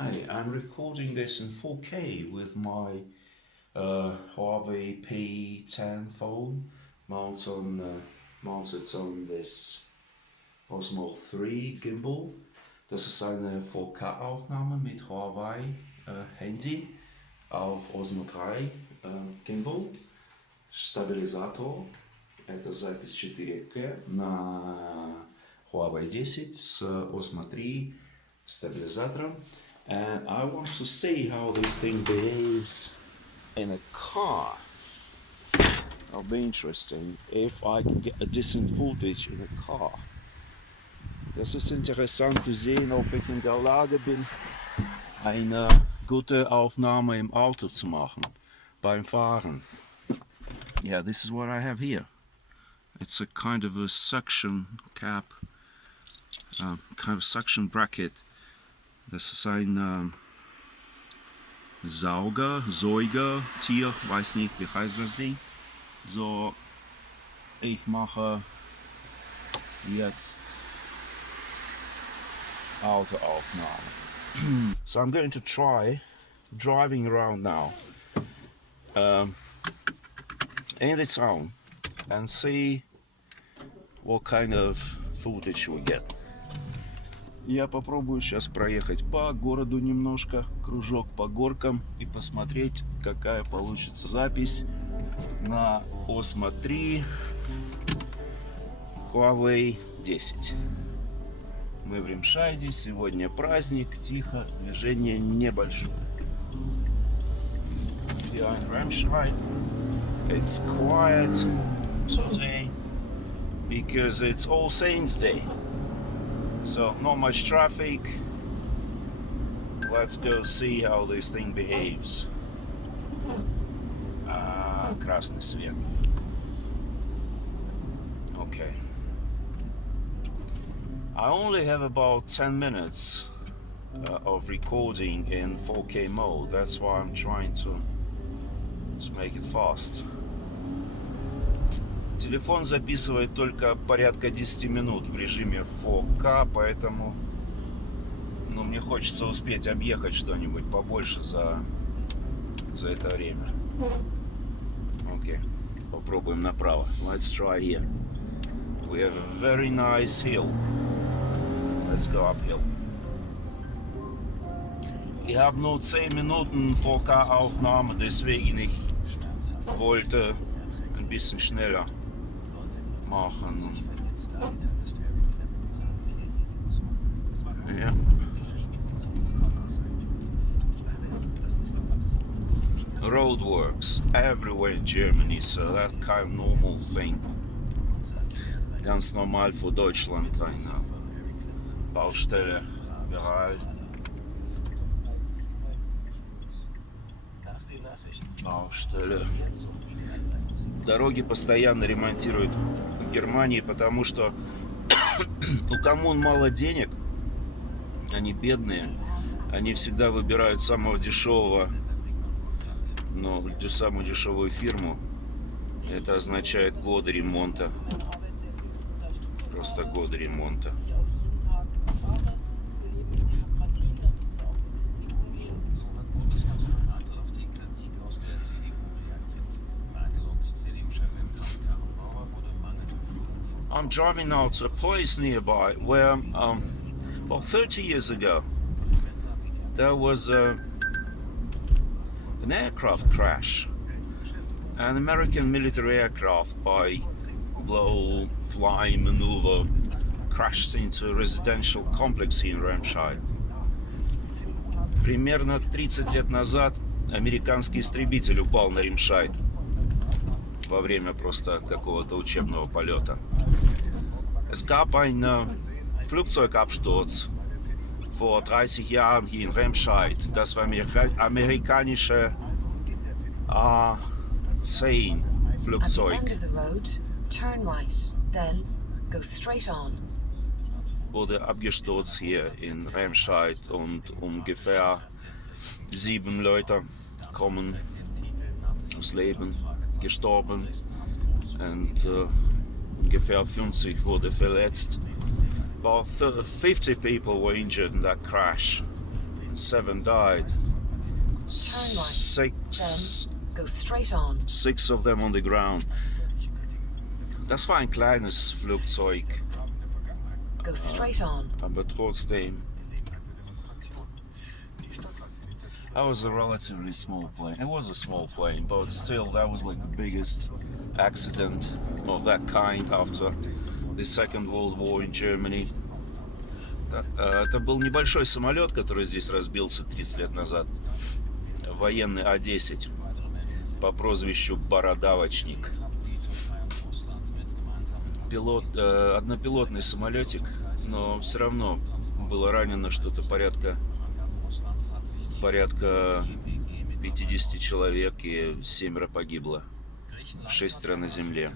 Hi, I'm recording this in 4K with my Huawei P10 phone mounted on this Osmo 3 Gimbal. Das ist eine 4K-Aufnahme mit Huawei Handy auf Osmo 3 Gimbal. Стабилизатор. Это запись 4К на Huawei P10 с Osmo 3 стабилизатором. And I want to see how this thing behaves in a car. It'll be interesting if I can get a decent footage in a car. Das ist interessant zu sehen, ob ich in der Lage bin, eine gute Aufnahme im Auto zu machen, beim Fahren. Yeah, this is what I have here. It's a kind of a suction cap, kind of suction bracket. Das ist ein Säuger-Tier, weiß nicht, wie heißt das Ding. So, ich mache jetzt Autoaufnahme. So I'm going to try driving around now in the town and see what kind of footage we get. Я попробую сейчас проехать по городу немножко, кружок по горкам и посмотреть, какая получится запись на Osmo 3 Huawei 10. Мы в Ремшайде, сегодня праздник, тихо, движение небольшое. Yeah, in Remscheid, it's quiet today because it's All Saints Day. So, not much traffic. Let's go see how this thing behaves. Красный свет. Okay. I only have about 10 minutes of recording in 4K mode. That's why I'm trying to make it fast. Телефон записывает только порядка 10 минут в режиме 4K, поэтому мне хочется успеть объехать что-нибудь побольше за это время. Окей, попробуем направо. Let's try here. We have a very nice hill. Let's go uphill. Ich habe nur 10 Minuten 4K-Aufnahme, deswegen ich wollte ein bisschen schneller machen. Yeah. Roadworks everywhere in Germany, so that's kind of normal thing. Ganz normal für Deutschland, eine Baustelle überall. Baustelle. Дороги постоянно ремонтируют в Германии, потому что у коммун мало денег, они бедные, они всегда выбирают самую дешевую фирму. Это означает годы ремонта, просто годы ремонта. I'm driving now to a place nearby where, about 30 years ago, there was an aircraft crash. An American military aircraft, by low flying maneuver, crashed into a residential complex here in Remscheid. Примерно 30 лет назад американский истребитель упал на Ремшайд во время просто какого-то учебного полета. Es gab einen Flugzeugabsturz vor 30 Jahren hier in Remscheid. Das war amerikanische A10 Flugzeug. Wurde abgestürzt hier in Remscheid und ungefähr 7 Leute kommen ums Leben, gestorben und ungefähr 50 wurde verletzt. About 50 people were injured in that crash. 7 died. Six of them on the ground. Das war ein kleines Flugzeug. Go straight on. Aber trotzdem. That was a relatively small plane. It was a small plane, but still, that was like the biggest accident of that kind after the Second World War in Germany. Это был небольшой самолет, который здесь разбился 30 лет назад. Военный А10 по прозвищу Бородавочник. Однопилотный самолетик, но все равно было ранено что-то порядка 50 человек и 7 погибло. 6 на земле.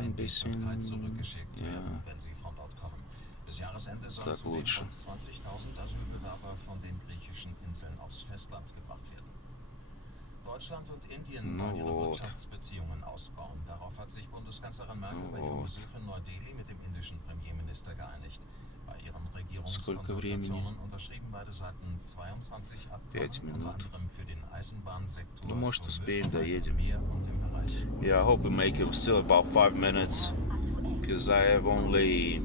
Ein bisschen, так лучше. Deutschland und Indien wollen ihre Wirtschaftsbeziehungen ausbauen. Darauf hat sich Bundeskanzlerin Merkel bei ihrem Besuch in Neu-Delhi mit dem indischen Premierminister geeinigt. Bei ihren Regierungskonsultationen unterschrieben beide Seiten 22 Abkommen, unter anderem für den Eisenbahnsektor, Ну, может, успеем, доедем. und im Bereich. Yeah, I hope we make it still about 5 minutes, because I have only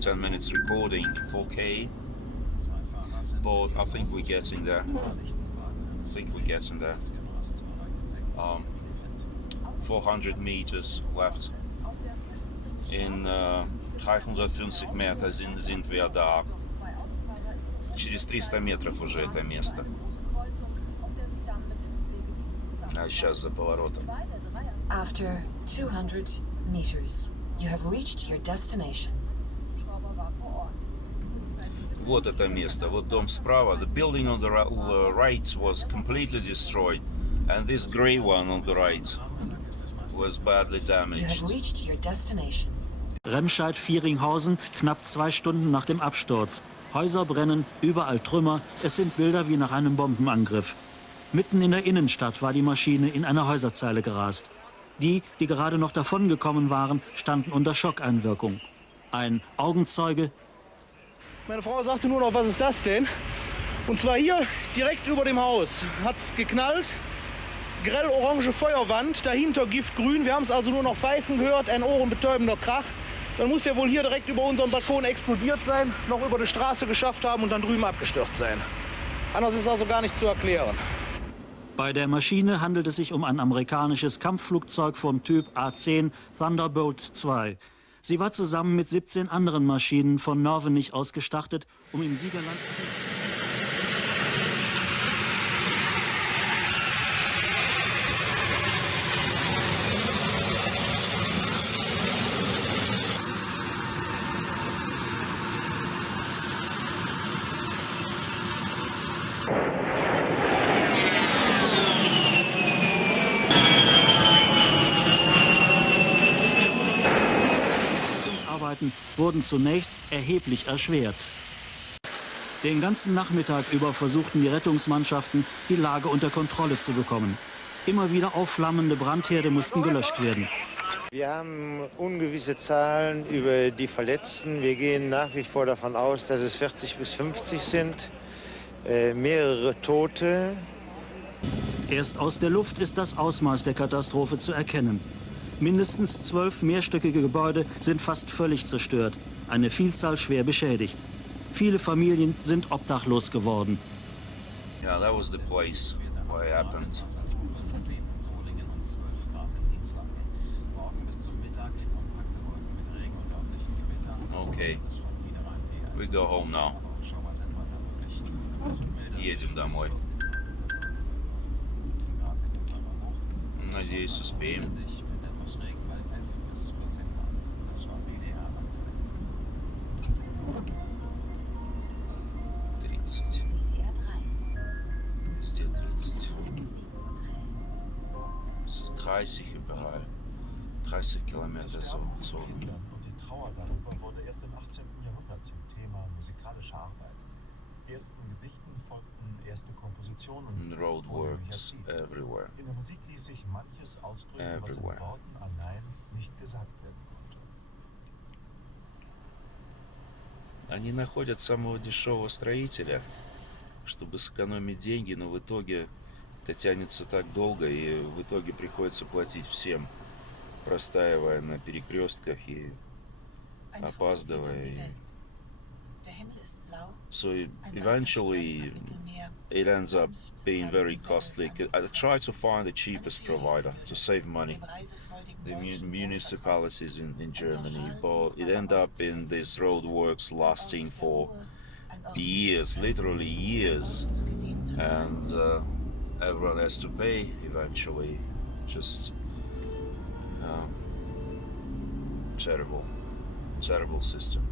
10 minutes recording in 4K, but I think we're getting there. 400 meters left. In 350 Meter sind wir da. Через 300 метров уже это место. А сейчас за поворотом. After 200 meters, you have reached your destination. Вот это место, вот дом справа. The building on the right was completely destroyed, and this grey one on the right was badly You damaged. have reached your destination. Remscheid, Vieringhausen, knapp 2 Stunden nach dem Absturz. Häuser brennen, überall Trümmer. Es sind Bilder wie nach einem Bombenangriff. Mitten in der Innenstadt war die Maschine in eine Häuserzeile gerast. Die gerade noch davongekommen waren, standen unter Schockeinwirkung. Ein Augenzeuge: Meine Frau sagte nur noch, was ist das denn? Und zwar hier direkt über dem Haus hat's geknallt. Grell orange Feuerwand, dahinter Giftgrün. Wir haben es also nur noch pfeifen gehört, ein ohrenbetäubender Krach. Dann muss der wohl hier direkt über unseren Balkon explodiert sein, noch über die Straße geschafft haben und dann drüben abgestürzt sein. Anders ist also gar nicht zu erklären. Bei der Maschine handelt es sich um ein amerikanisches Kampfflugzeug vom Typ A10 Thunderbold 2. Sie war zusammen mit 17 anderen Maschinen von Norvenich ausgestattet, um im Siegerland... wurden zunächst erheblich erschwert. Den ganzen Nachmittag über versuchten die Rettungsmannschaften, die Lage unter Kontrolle zu bekommen. Immer wieder aufflammende Brandherde mussten gelöscht werden. Wir haben ungewisse Zahlen über die Verletzten. Wir gehen nach wie vor davon aus, dass es 40 bis 50 sind. Mehrere Tote. Erst aus der Luft ist das Ausmaß der Katastrophe zu erkennen. Mindestens 12 mehrstöckige Gebäude sind fast völlig zerstört, eine Vielzahl schwer beschädigt. Viele Familien sind obdachlos geworden. Yeah, that was the place where it happened. Okay, we go home now. Едем домой. Надеюсь, успеем. 30. Везде 30. 30 überall. 30 Kilometer so. Und die Trauer darüber wurde erst im 18. Jahrhundert zum Thema musikalischer Arbeit. Ersten Gedichten folgten erste Kompositionen. Roadworks everywhere. In der Musik ließ sich manches ausdrücken, was in Worten allein nicht gesagt werden konnte. Они находят самого дешевого строителя, чтобы сэкономить деньги, но в итоге это тянется так долго, и в итоге приходится платить всем, простаивая на перекрестках и опаздывая. So eventually it ends up being very costly. I try to find the cheapest provider to save money, the municipalities in Germany, but it ended up in these roadworks lasting for years, literally years, and everyone has to pay eventually. Just terrible system.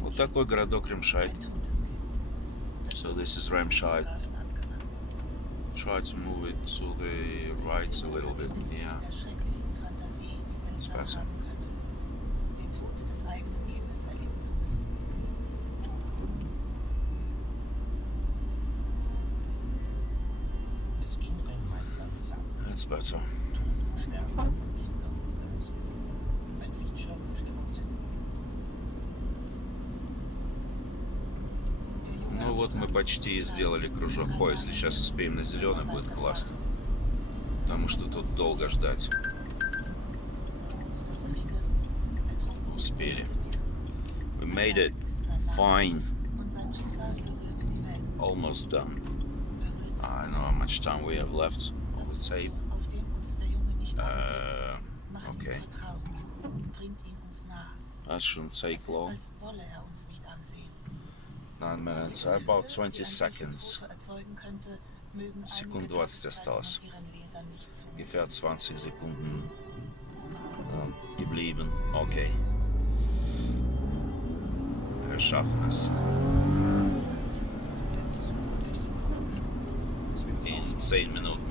Вот такой городок Ремшайд. So this is Remscheid. Try to move it to the right a little bit. Yeah. It's better. That's better. Ну вот мы почти сделали кружок поезда. Сейчас успеем на зеленый, будет классно. Потому что тут долго ждать. Успели. We made it. Fine. Almost done. I don't know how much time we have left on the tape. Okay. That shouldn't take long. 9 minutes, about 20 seconds. Секунд 20 осталось. Ungefähr 20 Sekunden geblieben. Okay. Wir schaffen es. In 10 Minuten.